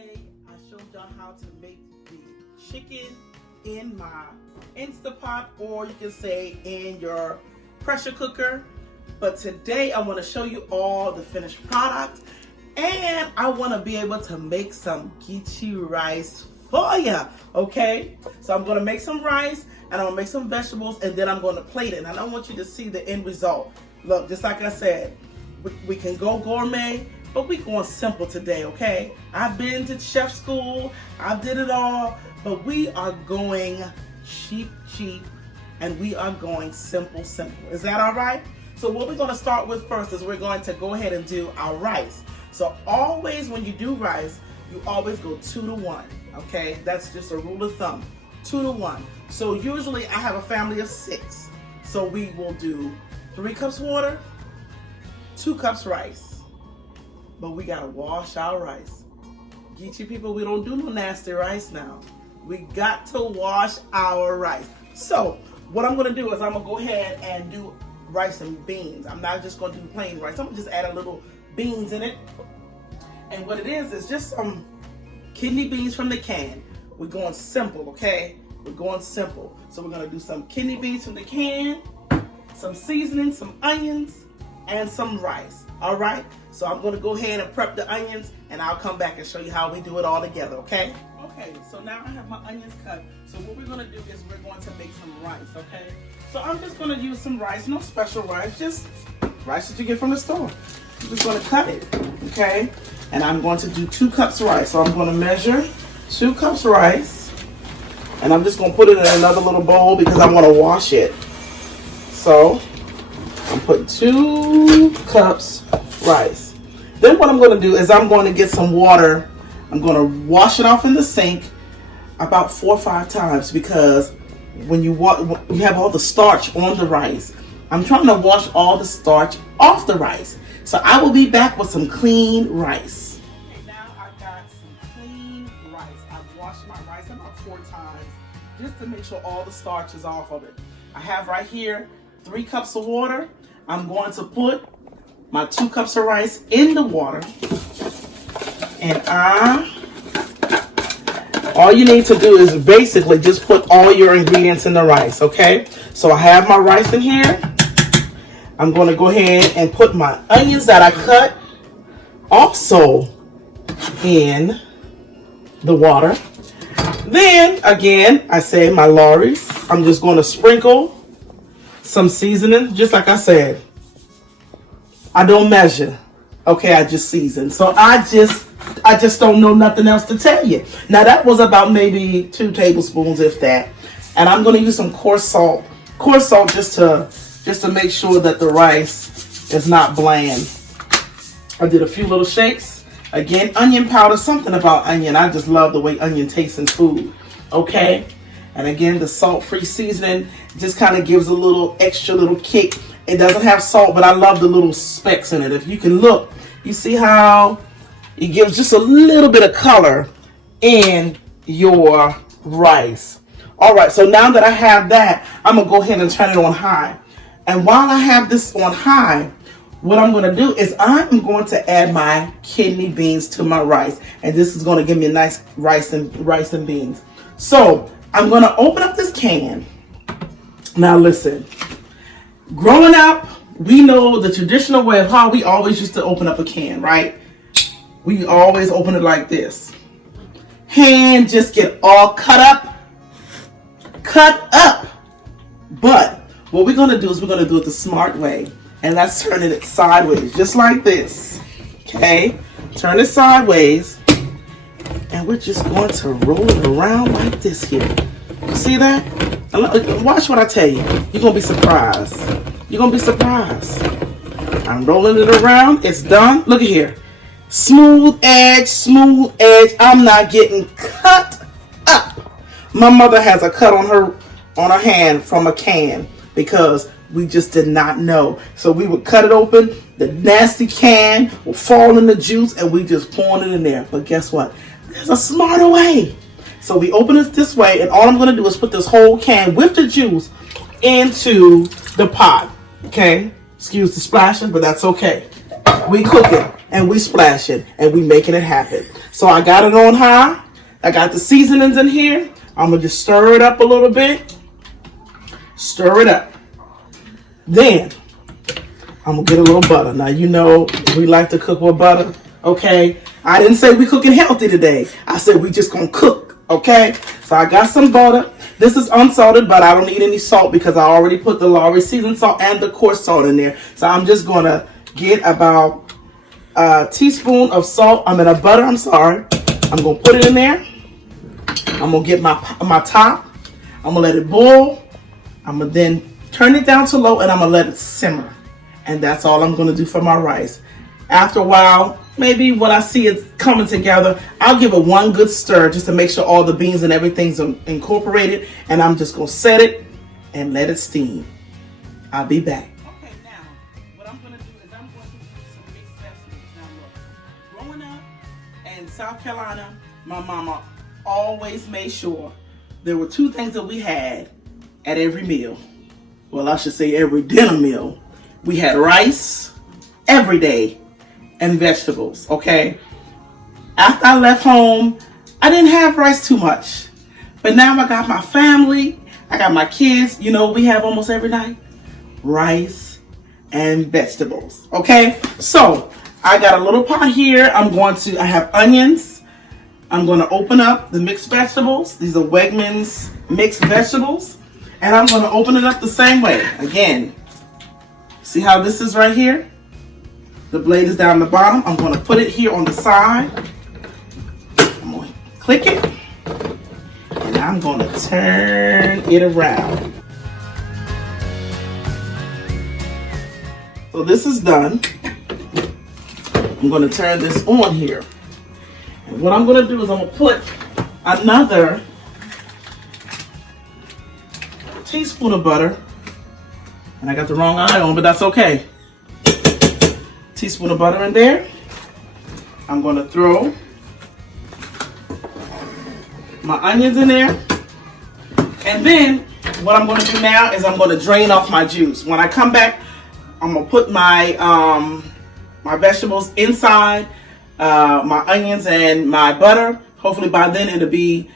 Yesterday, I showed y'all how to make the chicken in my Instapot, or you can say in your pressure cooker. But today, I want to show you all the finished product, and I want to be able to make some Geechie rice for ya, okay? So I'm going to make some rice, and I'm going to make some vegetables, and then I'm going to plate it. And I don't want you to see the end result. Look, just like I said, we can go gourmet, but we going simple today, okay? I've been to chef school, I did it all, but we are going cheap, and we are going simple. Is that all right? So what we're going to start with first is we're going to go ahead and do our rice. So always when you do rice, you always go 2 to 1, okay? That's just a rule of thumb, 2 to 1. So usually I have a family of 6. So we will do 3 cups water, 2 cups rice. But we gotta wash our rice. Geechie people, we don't do no nasty rice now. We got to wash our rice. So what I'm gonna do is I'm gonna go ahead and do rice and beans. I'm not just gonna do plain rice. I'm gonna just add a little beans in it. And what it is just some kidney beans from the can. We're going simple, okay? We're going simple. So we're gonna do some kidney beans from the can, some seasoning, some onions, and some rice. All right, so I'm going to go ahead and prep the onions, and I'll come back and show you how we do it all together, okay? Okay, so now I have my onions cut. So what we're going to do is we're going to make some rice, okay? So I'm just going to use some rice, no special rice, just rice that you get from the store. I'm just going to cut it, okay? And I'm going to do 2 cups rice. So I'm going to measure 2 cups rice, and I'm just going to put it in another little bowl because I want to wash it. So I'm putting 2 cups rice. Then what I'm going to do is I'm going to get some water. I'm going to wash it off in the sink about 4 or 5 times, because when you have all the starch on the rice. I'm trying to wash all the starch off the rice. So I will be back with some clean rice. Okay, now I got some clean rice. I've washed my rice about 4 times just to make sure all the starch is off of it. I have right here 3 cups of water. I'm going to put my 2 cups of rice in the water, and all you need to do is basically just put all your ingredients in the rice, okay? So I have my rice in here. I'm going to go ahead and put my onions that I cut also in the water. Then again, I say my Lorry's. I'm just going to sprinkle some seasoning, just like I said. I don't measure, okay? I just season. So I just don't know nothing else to tell you. Now that was about maybe 2 tablespoons, if that. And I'm going to use some coarse salt. Coarse salt just to make sure that the rice is not bland. I did a few little shakes. Again, onion powder, something about onion. I just love the way onion tastes in food, okay? And again, the salt-free seasoning just kind of gives a little extra little kick. It doesn't have salt, but I love the little specks in it. If you can look, you see how it gives just a little bit of color in your rice. All right, so now that I have that, I'm going to go ahead and turn it on high. And while I have this on high, what I'm going to do is I'm going to add my kidney beans to my rice. And this is going to give me a nice rice and beans. So I'm going to open up this can. Now listen, growing up, we know the traditional way of how we always used to open up a can, right? We always open it like this. Hand just get all cut up. But what we're going to do is we're going to do it the smart way. And that's turning it sideways, just like this. Okay? Turn it sideways. And we're just going to roll it around like this here. You see that? Watch what I tell you. You're going to be surprised. You're going to be surprised. I'm rolling it around. It's done. Look at here. Smooth edge. I'm not getting cut up. My mother has a cut on her hand from a can because we just did not know. So we would cut it open. The nasty can will fall in the juice, and we just pouring it in there. But guess what? There's a smarter way. So we open it this way, and all I'm going to do is put this whole can with the juice into the pot. Okay? Excuse the splashing, but that's okay. We cook it. and we splashing and we making it happen. So I got it on high. I got the seasonings in here. I'm gonna just stir it up a little bit. Stir it up. Then I'm gonna get a little butter. Now you know we like to cook with butter, okay? I didn't say we cooking healthy today. I said we just gonna cook, okay? So I got some butter. This is unsalted, but I don't need any salt because I already put the Lawry seasoned salt and the coarse salt in there. So I'm just gonna get about a teaspoon of salt. Butter, I'm sorry. I'm gonna put it in there. I'm gonna get my top. I'm gonna let it boil. I'm gonna then turn it down to low and I'm gonna let it simmer. And that's all I'm gonna do for my rice. After a while, maybe when I see it coming together, I'll give it one good stir just to make sure all the beans and everything's incorporated. And I'm just gonna set it and let it steam. I'll be back. Okay, now, what I'm gonna do is I'm going to do some mixed vegetables. Now look, growing up in South Carolina, my mama always made sure there were two things that we had at every meal. Well, I should say every dinner meal. We had rice every day and vegetables, okay? After I left home, I didn't have rice too much. But now I got my family, I got my kids. You know what we have almost every night? Rice and vegetables, okay? So, I got a little pot here. I have onions. I'm gonna open up the mixed vegetables. These are Wegmans mixed vegetables. And I'm gonna open it up the same way. Again, see how this is right here? The blade is down the bottom. I'm gonna put it here on the side. I'm gonna click it. And I'm gonna turn it around. So this is done. I'm gonna turn this on here. And what I'm gonna do is I'm gonna put another teaspoon of butter. And I got the wrong eye on, but that's okay. Teaspoon of butter in there. I'm gonna throw my onions in there. And then what I'm gonna do now is I'm gonna drain off my juice. When I come back, I'm gonna put my my vegetables inside my onions and my butter. Hopefully by then it'll be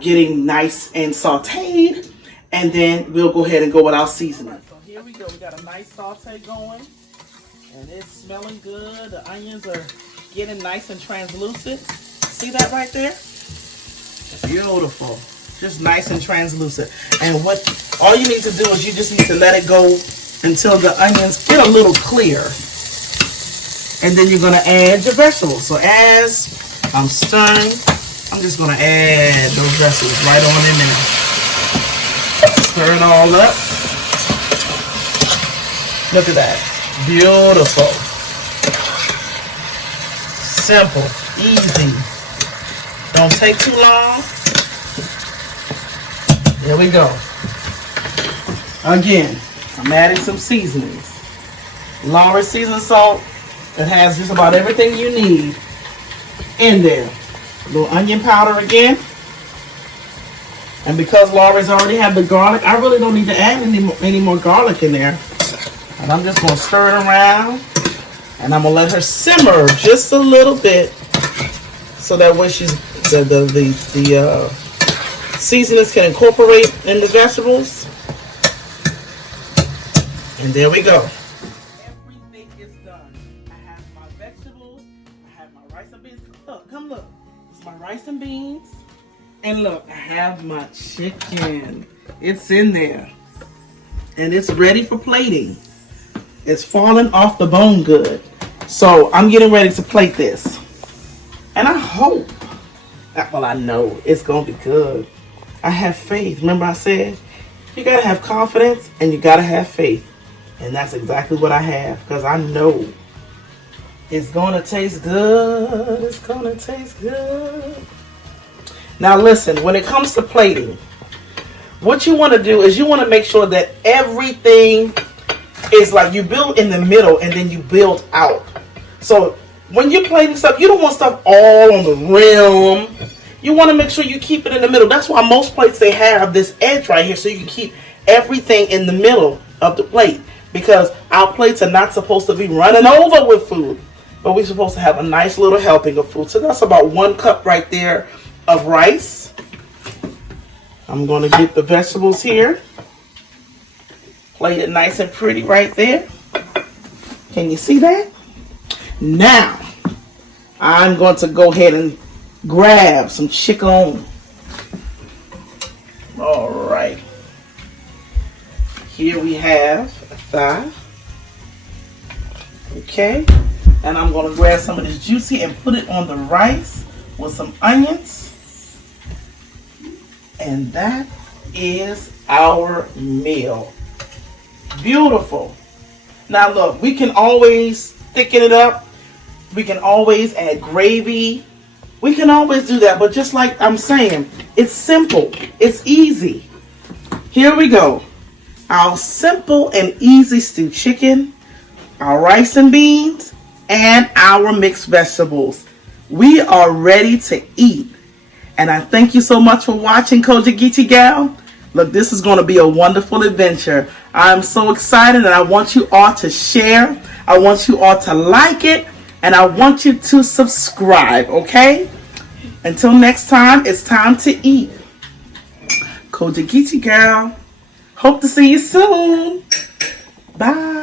getting nice and sauteed. And then we'll go ahead and go with our seasoning. So here we go. We got a nice saute going. And it's smelling good. The onions are getting nice and translucent. See that right there? Beautiful. Just nice and translucent. And all you need to do is you just need to let it go until the onions get a little clear. And then you're going to add your vegetables. So as I'm stirring, I'm just going to add those vegetables right on in there. Stir it all up. Look at that. Beautiful. Simple. Easy. Don't take too long. There we go. Again, I'm adding some seasonings. Lawry seasoned salt. It has just about everything you need in there. A little onion powder again. And because Lawry's already had the garlic, I really don't need to add any more garlic in there. And I'm just going to stir it around. And I'm going to let her simmer just a little bit. So that way the seasonings can incorporate in the vegetables. And there we go. Everything is done. I have my vegetables. I have my rice and beans. Look, come look. It's my rice and beans. And look, I have my chicken. It's in there. And it's ready for plating. It's falling off the bone good. So I'm getting ready to plate this. And I hope, well, I know it's going to be good. I have faith. Remember I said, you got to have confidence and you got to have faith. And that's exactly what I have. Because I know it's going to taste good. It's going to taste good. Now listen, when it comes to plating, what you want to do is you want to make sure that everything is like you build in the middle and then you build out. So when you're plating stuff, you don't want stuff all on the rim. You want to make sure you keep it in the middle. That's why most plates, they have this edge right here so you can keep everything in the middle of the plate. Because our plates are not supposed to be running over with food. but we're supposed to have a nice little helping of food. So that's about 1 cup right there of rice. I'm going to get the vegetables here. Plate it nice and pretty right there. Can you see that? Now, I'm going to go ahead and grab some chicken. All right. Here we have a thigh. Okay. And I'm going to grab some of this Geechie and put it on the rice with some onions. And that is our meal. Beautiful. Now look, we can always thicken it up. We can always add gravy. We can always do that. But just like I'm saying, it's simple. It's easy. Here we go. Our simple and easy stewed chicken, our rice and beans, and our mixed vegetables. We are ready to eat. And I thank you so much for watching COGIC Geechie Gal. Look, this is going to be a wonderful adventure. I'm so excited, and I want you all to share. I want you all to like it, and I want you to subscribe, okay? Until next time, it's time to eat. COGIC Geechie Gal. Hope to see you soon. Bye.